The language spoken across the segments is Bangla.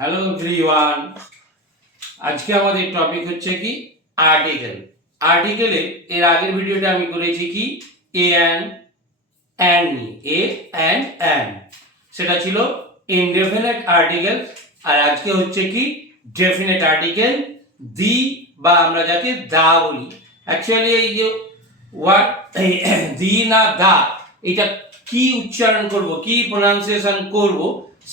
হ্যালো এভরিওয়ান, আজকে আমাদের টপিক হচ্ছে কি আর্টিকেল। আর্টিকেলে এর আগের ভিডিওটা আমি করেছি কি এ অ্যান্ড নিয়ে এ অ্যান্ড সেটা ছিল ইনডেফিনিট আর্টিকেল। আর আজকে হচ্ছে কি ডেফিনিট আর্টিকেল, দি বা আমরা যাকে দা বলি। অ্যাকচুয়ালি এই যে ওয়ার্ড দি না দা, এটা কি উচ্চারণ করব, কি প্রোনাউন্সিয়েশন করব,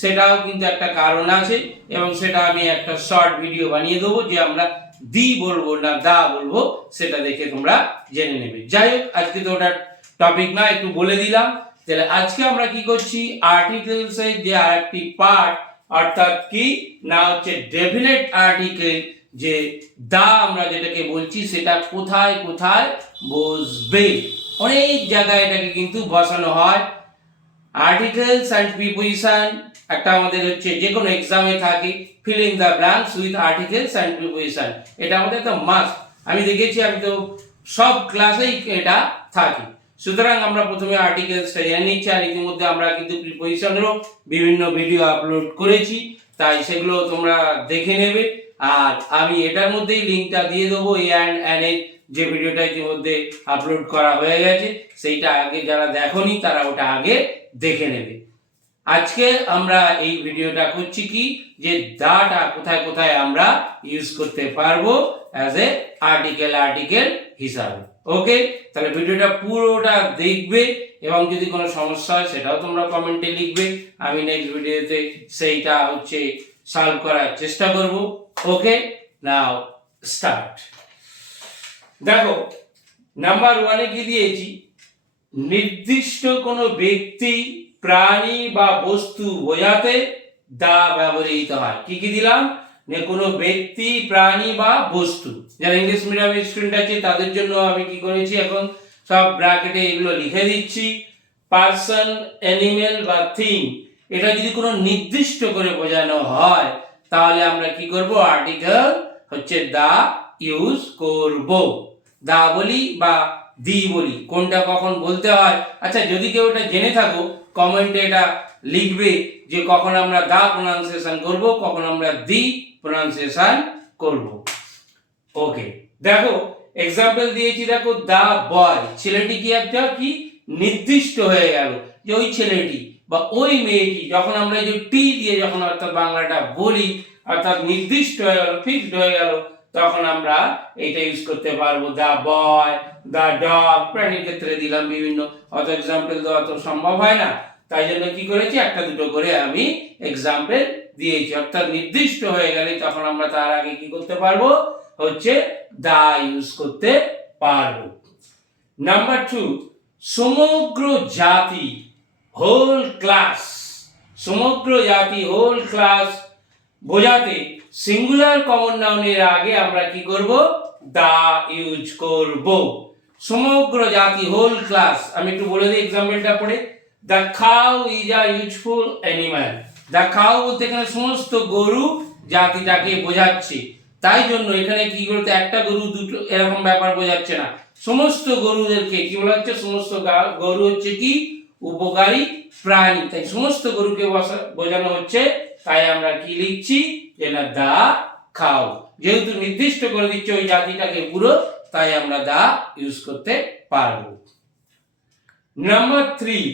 সেটাও কিন্তু একটা কারণ আছে এবং সেটা আমি একটা শর্ট ভিডিও বানিয়ে দেবো যে আমরা দি বলবো না দা বলবো, সেটা দেখে তোমরা জেনে নেবে। যাই হোক, আজকে তো ওটার টপিক না, একটু বলে দিলাম। তাহলে আজকে আমরা কি করছি, আর্টিকেলস এর যে আরেকটি পার্ট, অর্থাৎ কি না হচ্ছে ডেফিনিট আর্টিকেল, যে দা আমরা যেটাকে বলছি সেটা কোথায় কোথায় বসবে। অনেক জায়গায় এটাকে কিন্তু বসানো হয়। আর্টিকেলস অ্যান্ড প্রিপোজিশন একটা আমাদের হচ্ছে যে কোনো এক্সামে থাকে, fill in the blanks with articles and preposition, এটা আমাদের তো মাস্ট। আমি দেখেছি, আমি তো সব ক্লাসেই এটা থাকে। সুতরাং আমরা প্রথমে আর্টিকেলসটা জেনে নিচ্ছি, আর ইতিমধ্যে আমরা কিন্তু প্রিপোজিশনেরও বিভিন্ন ভিডিও আপলোড করেছি, তাই সেগুলো তোমরা দেখে নেবে। আর আমি এটার মধ্যেই লিঙ্কটা দিয়ে দেবো, এ অ্যান্ড এর যে ভিডিওটা ইতিমধ্যে আপলোড করা হয়ে গেছে, সেইটা আগে যারা দেখোনি তারা ওটা আগে দেখে নেবে। আজকে আমরা এই ভিডিওটা করছি কি যে দাটা কোথায় কোথায় আমরা ইউজ করতে পারবো অ্যাজ এ আর্টিকেল হিসাবে। ওকে, তাহলে ভিডিওটা পুরোটা দেখবে এবং যদি কোনো সমস্যা হয় সেটাও তোমরা কমেন্টে লিখবে। আমি নেক্সট ভিডিওতে সেইটা হচ্ছে সলভ করার চেষ্টা করব। ওকে, নাও স্টার্ট। দেখো, নাম্বার 1 এ কি দিয়েছি, নির্দিষ্ট কোনো ব্যক্তি, প্রাণী বা বস্তু বোঝাতে দা ব্যবহৃত হয়। কি কি দিলাম, কোনো ব্যক্তি, প্রাণী বা বস্তু। যারা ইংলিশ মিডিয়ামের স্টুডেন্ট আছে তাদের জন্য আমি কি করেছি, এখন সব ব্র্যাকেটে এগুলো লিখে দিচ্ছি। পার্সন, অ্যানিমেল বা থিং, এটা যদি কোনো নির্দিষ্ট করে বোঝানো হয় তাহলে আমরা কি করব, আর্টিকেল হচ্ছে দা ইউজ করব। দা বলি বা দি বলি, কোনটা কখন বলতে হয়। আচ্ছা, যদি কেউ এটা জেনে থাকো কমেন্টে এটা লিখবে যে কখন আমরা দা প্রোনাউন্সিয়েশন করব, কখন আমরা দি প্রোনাউন্সিয়েশন করব। ওকে, দেখো এক্সাম্পল দিয়েছি, দেখো দা বয়, ছেলেটি কি একটা কি নির্দিষ্ট হয়ে গেল, যে ওই ছেলেটি বা ওই মেয়েটি। যখন আমরা এই যে টি দিয়ে যখন অর্থাৎ বাংলাটা বলি, অর্থাৎ নির্দিষ্ট হয়ে গেল, ফিক্সড হয়ে গেল, তখন আমরা এটা ইউজ করতে পারবো। দা বয়, দা ডগ, প্রাণীর ক্ষেত্রে দিলাম বিভিন্ন, অত এক্সাম্পল দেওয়া তো সম্ভব হয় না, তাই জন্য কি করেছি, একটা দুটো করে আমি এক্সাম্পল দিয়েছি। অর্থাৎ নির্দিষ্ট হয়ে গেলে তখন আমরা তার আগে কি করতে পারবো, হচ্ছে দা ইউজ করতে পারবো। নাম্বার 2, সমগ্র জাতি, হোল ক্লাস। সমগ্র জাতি, হোল ক্লাস বোঝাতে সিঙ্গুলার কমন নাউনের আগে আমরা কি করব, দা ইউজ করব। সমগ্র জাতি, হোল ক্লাস, আমি একটু বলে দিই এক্সাম্পলটা পড়ে। The cow is a useful animal. The cow বলতে এখানে সমস্ত গরু জাতিটাকে বোঝাচ্ছে, তাই জন্য এখানে কি বলতে একটা গরু দুটো এরকম ব্যাপার বোঝাচ্ছে না, সমস্ত গরুদেরকে কি বলা হচ্ছে, সমস্ত গরু হচ্ছে কি উপকারী প্রাণী, তাই সমস্ত গরুকে বোঝানো হচ্ছে। তাই আমরা কি লিখছি, যে না দা খাও, যেহেতু নির্দিষ্ট করে দিচ্ছে ওই জাতিটাকে পুরো, তাই আমরা দা ইউজ করতে পারবো। নাম্বার 3,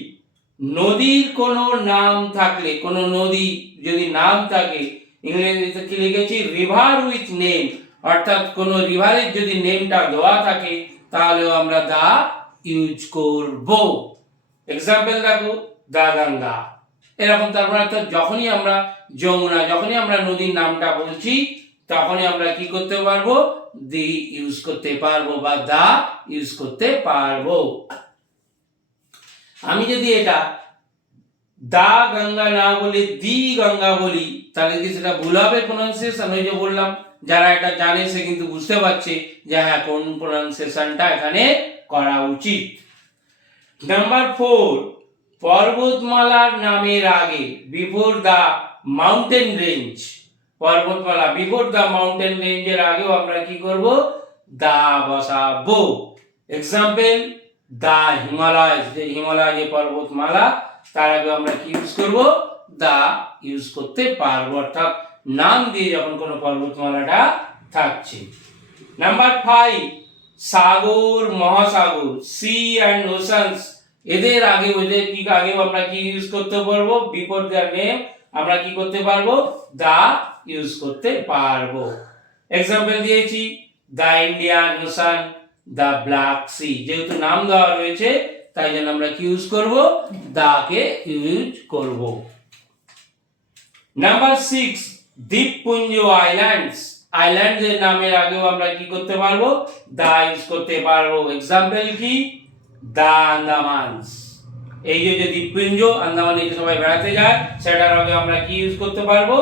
নদীর কোনো নাম থাকলে, কোনো নদী যদি নাম থাকে, ইংরেজিতে কি লিখেছি, রিভার উইথ নেম, অর্থাৎ কোনো রিভারের যদি নেমটা দেওয়া থাকে তাহলেও আমরা দা ইউজ করব। এক্সাম্পল দেখো, দা গঙ্গা, এরকম। তারপর অর্থাৎ যখনই আমরা যমুনা, যখনই আমরা নদীর নামটা বলছি তখনই আমরা কি করতে পারবো, দি ইউজ করতে পারবো বা দা ইউজ করতে পারবো। আমি যদি এটা দা গঙ্গা না বলে দি গঙ্গা বলি তাহলে কি সেটা ভুল হবে প্রোনাউন্সিয়েশন? ওই যে বললাম, যারা এটা জানে সে কিন্তু বুঝতে পারছে যে হ্যাঁ কোন প্রোনাউন্সিয়েশনটা এখানে করা উচিত। নাম্বার 4, পর্বতমালার নামের আগে, বিফোর দা মাউন্টেন রেঞ্জ, পর্বতমালা বিফোর দা মাউন্টেন রেঞ্জের আগেও আমরা কি করব, দা বসাবো। এক্সাম্পল, দা হিমালয়, যে হিমালয় যে পর্বতমালা, তার আগে আমরা কি ইউজ করব, দা ইউজ করতে পারবো। অর্থাৎ নাম দিয়ে যখন কোনো পর্বতমালাটা থাকছে। নাম্বার 5, সাগর মহাসাগর, সি অ্যান্ড ওশানস, এদের আগে ওদের কি আগেও আমরা কি ইউজ করতে পারবো, বিফোর দেয়ার নেম আমরা কি করতে পারবো, দা ইউজ করতে পারবো। এক্সাম্পল দিয়েছি the Indian Ocean, the Black Sea, যেহেতু নাম দেওয়া রয়েছে তাই জন্য আমরা কি ইউজ করব, দা কে ইউজ করব। নাম্বার 6, দ্বীপপুঞ্জ আইল্যান্ডস, আইল্যান্ডের নামের আগেও আমরা কি করতে পারবো, দা ইউজ করতে পারবো। এক্সাম্পল কি, দা আন্দামানস, এই যে দ্বীপপুঞ্জ আন্দামানে যে সবাই বেড়াতে যায় সেটার আগে আমরা কি ইউজ করতে পারবো,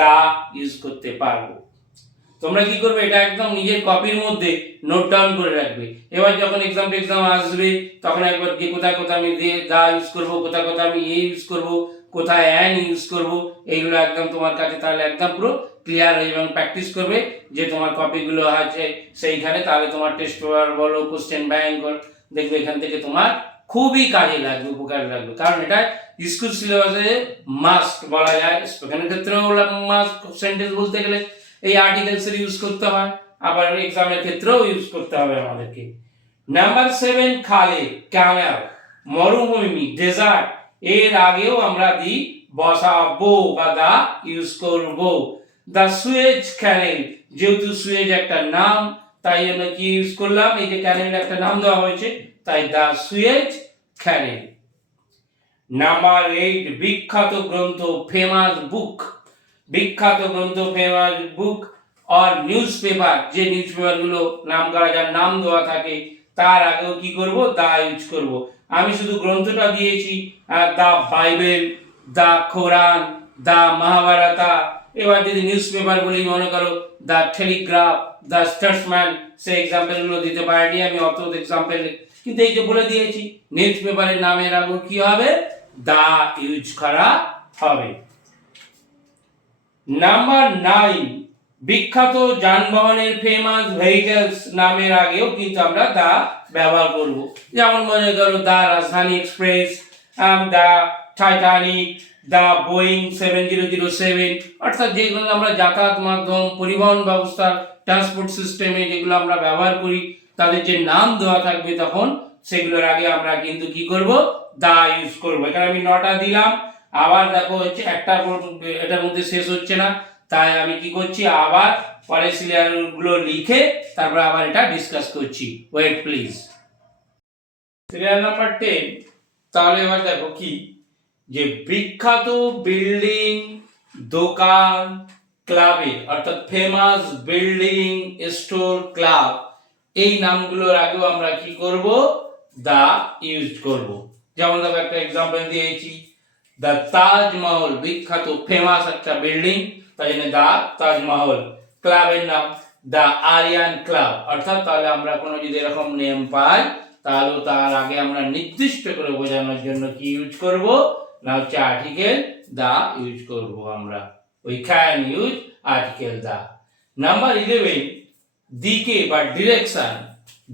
দা ইউজ করতে পারবো। তোমরা কি করবে, এটা একদম নিজের কপির মধ্যে নোট ডাউন করে রাখবে। এবার যখন এক্সাম আসবে তখন একবার কি কোথায় কোথায় আমি দা ইউজ করব, কোথায় কোথায় আমি এ ইউজ করব, কোথায় অ্যান ইউজ করব, এইগুলো একদম তোমার কাছে তাহলে একদম পুরো ক্লিয়ার হয়ে এবং প্র্যাকটিস করবে যে তোমার কপিগুলো আছে সেইখানে, তাহলে তোমার টেস্ট পেপার বলো, কোশ্চেন ব্যাংক দেখবে এখান থেকে তোমার খুবই কাজে লাগবে, উপকারে লাগবে। কারণ এটা স্কুল সিলেবাসে মাস্ট বলা যায়, স্পোকেনের ক্ষেত্রেও মাস্ট, সেন্টেন্স বলতে গেলে এই আর্টিকেলস এর ইউজ করতে হয়, আবার এক্সামের ক্ষেত্রেও ইউজ করতে হবে আমাদেরকে। নাম্বার 7, খালে, ক্যামেল, মরুভূমি, ডেজার্ট, এর আগেও আমরা দি বসাবো বা দা ইউজ করব। দা সুয়েজ ক্যানেল, যেহেতু সুয়েজ একটা নাম তাই জন্য কি ইউজ করলাম, এই যে ক্যানেল একটা নাম দেওয়া হয়েছে তাই দা সুয়েজ ক্যানেল। নাম্বার 8, বিখ্যাত গ্রন্থ, ফেমাস বুক, বিখ্যাত গ্রন্থ, ফেমাস বুক আর নিউজ পেপার, যে নিউজ পেপার গুলো নাম করা যার নাম দেওয়া থাকে তার আগেও কি করব, দা ইউজ করব। আমি শুধু গ্রন্থটা দিয়েছি, দা বাইবেল, দা কোরআন, দা মহাভারতা। এবার যদি নিউজ পেপার বলি, মনে করো দা টেলিগ্রাফ, দা স্টেটসম্যান, সেই এক্সাম্পল গুলো দিতে পারিনি আমি, অত এক্সাম্পল, কিন্তু এই যে বলে দিয়েছি নিউজ পেপারের নামের আগে কি হবে, দা ইউজ করা হবে। নাম্বার 9, বিখ্যাত যানবাহনের, ফেমাস ভেহিকলস, নামের আগেও কিন্তু আমরা দা ব্যবহার করব। যেমন মনে করো দা রাজধানী এক্সপ্রেস, দা টাইটানিক, দা বোয়িং 7007, অর্থাৎ যেগুলো আমরা যাতায়াত মাধ্যম, পরিবহন ব্যবস্থা, ট্রান্সপোর্ট সিস্টেমে যেগুলো আমরা ব্যবহার করি তাদের যে নাম দেওয়া থাকবে তখন সেগুলোর আগে আমরা কিন্তু কি করব, দা ইউজ করব। এখানে আমি 9টা দিলাম, আবার দেখো হচ্ছে একটা এটার মধ্যে শেষ হচ্ছে না, তাই আমি কি করছি, আবার পরের সিরিয়াল গুলো লিখে তারপর আবার এটা ডিসকাস করছি। Wait please. সিরিয়াল নাম্বার 10, তাহলে এবার দেখো কি, যে বিখ্যাত বিল্ডিং, দোকান, ক্লাবে, অর্থাৎ ফেমাস বিল্ডিং, স্টোর, ক্লাব, এই নামগুলোর আগেও আমরা কি করব, দা ইউজ করব। যেমন দেখো একটা এক্সাম্পল দিয়েছি, দা তাজমহল, বিখ্যাত ফেমাস একটা বিল্ডিং তাই জন্য দা তাজমহল। ক্লাবের নাম দা আরিয়ান ক্লাব, অর্থাৎ তাহলে আমরা কোনো যদি এরকম নেম পাই তাহলে তার আগে আমরা নির্দিষ্ট করে বোঝানোর জন্য কি ইউজ করব না, হচ্ছে আর্টিকেল দা ইউজ করব আমরা, we can use article the. Number 11, দিকে বা ডিরেকশন,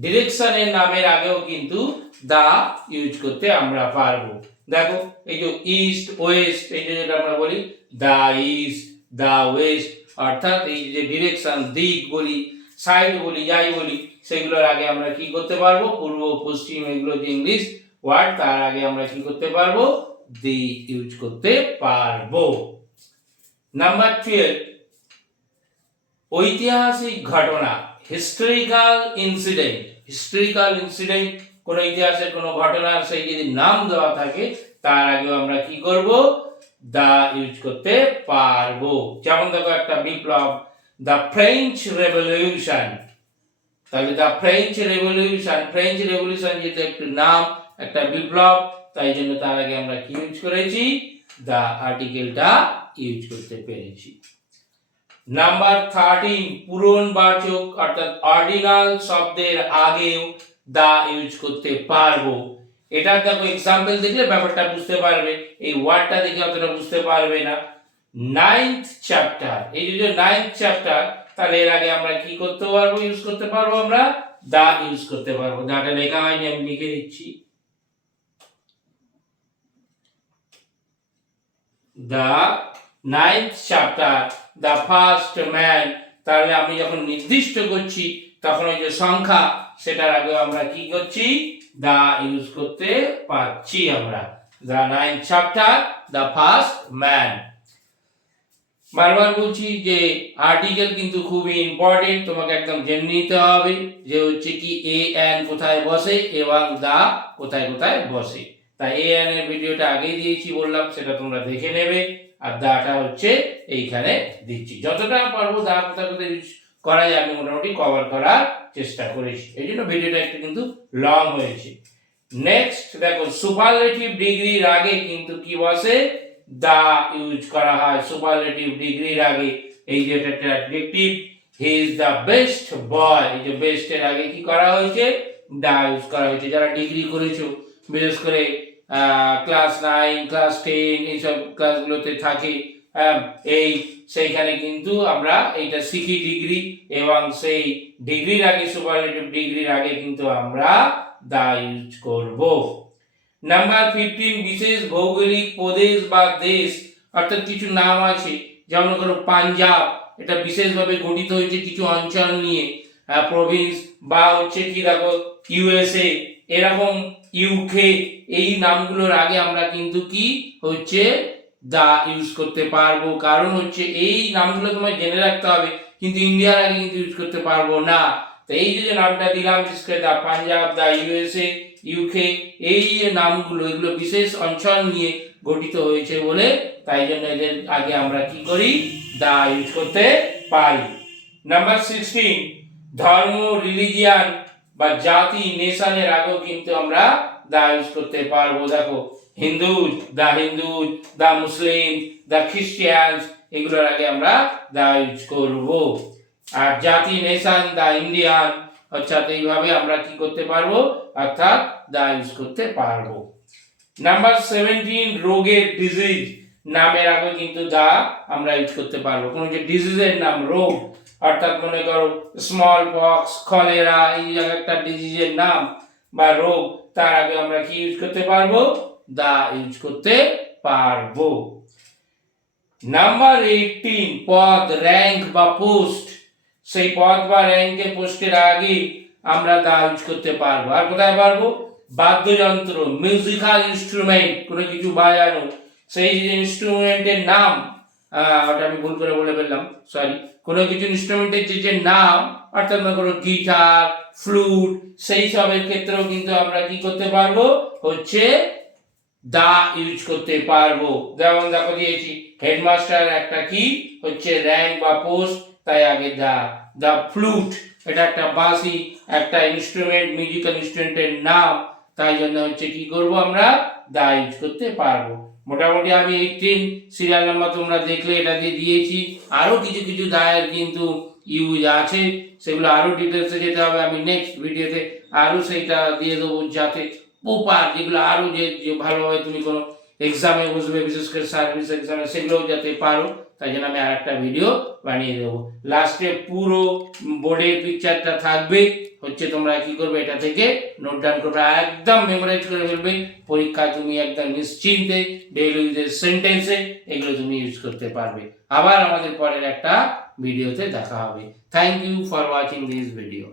ডিরেকশনের নামের আগেও কিন্তু দা ইউজ করতে আমরা পারবো। দেখো এই যে ইস্ট ওয়েস্ট, এই যে যেটা আমরা বলি দা ইস্ট, দা ওয়েস্ট, অর্থাৎ এই যে ডিরেকশন, দিক বলি, সাইড বলি, যাই বলি, সেগুলোর আগে আমরা কি করতে পারবো, পূর্ব পশ্চিম, এগুলো যে ইংলিশ ওয়ার্ড, তার আগে আমরা কি করতে পারবো, দি ইউজ করতে পারবো। নাম্বার 12, ঐতিহাসিক ঘটনা, হিস্টোরিক্যাল ইনসিডেন্ট, হিস্টোরিক্যাল ইনসিডেন্ট, কোন ইতিহাসের কোন ঘটনার সেই যদি নাম দেওয়া থাকে তার আগে আমরা কি করব, দা ইউজ করতে পারবো। যেমন দেখো একটা বিপ্লব, দা ফ্রেঞ্চ রেভলিউশন, তাহলে দা ফ্রেঞ্চ রেভলিউশন, ফ্রেঞ্চ রেভলিউশন যেটা একটা নাম, একটা বিপ্লব, তাই জন্য তার আগে আমরা কি ইউজ করেছি, দা আর্টিকেলটা ইউজ করতে পেরেছি। নাম্বার 13, পূরণবাচক অর্থাৎ অর্ডিনাল শব্দের আগেও দা ইউজ করতে পারবো। এটা দেখো এক্সাম্পল দেখলে ব্যাপারটা বুঝতে পারবে, এই ওয়ার্ডটা দেখে অতটা বুঝতে পারবে না। 9th চ্যাপ্টার, এই যে 9th চ্যাপ্টার, তাহলে এর আগে আমরা কি করতে পারবো, ইউজ করতে পারবো, আমরা দা ইউজ করতে পারবো। দাটা লেখা হয়নি, আমি লিখে দিচ্ছি, দা 9th chapter the first man, তাহলে আমি যখন নির্দিষ্ট করছি তখন ওই যে সংখ্যা সেটার আগে আমরা কি করছি, দা ইউজ করতে পারছি আমরা। The 9th chapter the first man. বারবার বলছি যে আর্টিকেল কিন্তু খুবই ইম্পর্টেন্ট, তোমাকে একদম জেনে নিতে হবে যে হচ্ছে কি এ এন কোথায় বসে এবং দা কোথায় কোথায় বসে। তাই এ এন এর ভিডিওটা আগেই দিয়েছি বললাম, সেটা তোমরা দেখে নেবে। আর দাটা হচ্ছে এইখানে দিচ্ছি, যতটা পারবো দা কোথায় কোথায় ইউজ করা যায় আমি মোটামুটি কভার করার চেষ্টা করেছি, এই জন্য ভিডিওটা একটু কিন্তু লং হয়েছে। নেক্সট দেখো, সুপারলেটিভ ডিগ্রির আগে কিন্তু কি বসে, দা ইউজ করা হয় সুপারলেটিভ ডিগ্রির আগে। এই যে একটা adjective, he is the best boy, এই যে বেস্ট এর আগে কি করা হয়েছে, দা ইউজ করা হয়েছে। যারা ডিগ্রি করেছো, বিশেষ করে ক্লাস 9 ক্লাস 10 এইসব ক্লাসগুলোতে থাকে, এই সেইখানে কিন্তু আমরা এইটা শিখি ডিগ্রি, এবং সেই ডিগ্রির আগে সুপারলেটিভ ডিগ্রির আগে কিন্তু আমরা দা ইউজ করব। নাম্বার 15, বিশেষ ভৌগোলিক প্রদেশ বা দেশ, অর্থাৎ কিছু নাম আছে, যেমন ধরো পাঞ্জাব, এটা বিশেষভাবে গঠিত হয়েছে কিছু অঞ্চল নিয়ে, প্রভিন্স, বা হচ্ছে কি দেখো ইউএসএ, এরকম ইউকে, এই নামগুলোর আগে আমরা কিন্তু কি হচ্ছে দা ইউজ করতে পারবো, কারণ হচ্ছে এই নামগুলো তোমায় জেনে রাখতে হবে, কিন্তু ইন্ডিয়ার আগে কিন্তু ইউজ করতে পারবো না। তো এই যে নামটা দিলাম, বিশেষ করে দা পাঞ্জাব, দা ইউএসএ, ইউকে, এই নামগুলো এগুলো বিশেষ অঞ্চল নিয়ে গঠিত হয়েছে বলে, তাই জন্য এদের আগে আমরা কি করি, দা ইউজ করতে পারি। নাম্বার 16, ধর্ম, রিলিজিয়ান বা জাতি, নেশনের আগেও কিন্তু আমরা দা ইউজ করতে পারবো। দেখো হিন্দু, দা মুসলিম, দা খ্রিস্টিয়ানস, এগুলোর আগে আমরা দা ইউজ করব। আর জাতি, নেশন, দা ইন্ডিয়ান, অর্থাৎ এইভাবে আমরা কি করতে পারবো, অর্থাৎ দা ইউজ করতে পারবো। নাম্বার 17, রোগের, ডিজিজ, নামের আগে কিন্তু দা আমরা ইউজ করতে পারবো। কোন যে ডিজিজের নাম, রোগ, অর্থাৎ মনে করো স্মল পক্স, কলেরা, এই একটা ডিজিজের নাম বা রোগ, তার আগে আমরা কি ইউজ করতে পারবো, দা ইউজ করতে পারবো। নাম্বার 18, পদ, র্যাঙ্ক বা পোস্ট, সেই পদ বা র্যাঙ্কে পোস্টের আগে আমরা দা ইউজ করতে পারবো। আর কোথায় পারবো, বাদ্যযন্ত্র, মিউজিক্যাল ইনস্ট্রুমেন্ট, কোনো কিছু বাজানো, সেই ইনস্ট্রুমেন্টের নাম, ওটা আমি ভুল করে বলে ফেললাম, সরি, কোনো কিছু ইনস্ট্রুমেন্টের যে নাম, অর্থাৎ মনে করো গিটার, ফ্লুট, সেই সবের ক্ষেত্রেও কিন্তু আমরা কি করতে পারবো, হচ্ছে দা ইউজ করতে পারবো। যেমন দেখো দিয়েছি, হেডমাস্টার একটা কি হচ্ছে র্যাঙ্ক বা পোস্ট, তাই আগে দা ফ্লুট, এটা একটা বাঁশি, একটা ইনস্ট্রুমেন্ট, মিউজিক্যাল ইনস্ট্রুমেন্টের নাম, তাই জন্য হচ্ছে কি করব, আমরা দা ইউজ করতে পারবো। মোটামুটি আমি 18 সিরিয়াল নাম্বার তোমরা দেখলে এটা দিয়ে দিয়েছি, আরো কিছু কিছু দায়ের কিন্তু ইউজ আছে, সেগুলো আরো ডিটেলসে যেতে হবে, আমি নেক্সট ভিডিওতে আরো সেইটা দিয়ে দেবো, যাতে প্রপার যেগুলো আরো যে ভালোভাবে তুমি কোনো এক্সামে বসবে, বিশেষ করে সার্ভিস এক্সামে, সেগুলোও যাতে পারো, তাই জন্য আমি আর একটা ভিডিও বানিয়ে দেবো। লাস্টে পুরো বোর্ডের পিকচারটা থাকবে, হচ্ছে তোমরা কি করবে, এটা থেকে নোট ডাউন করবে, একদম মেমোরাইজ করে ফেলবে, পরীক্ষায় তুমি একদম নিশ্চিন্তে ডেইলি ইউজের সেন্টেন্সে এগুলো তুমি ইউজ করতে পারবে। আবার আমাদের পরের একটা ভিডিওতে দেখা হবে। Thank you for watching this video.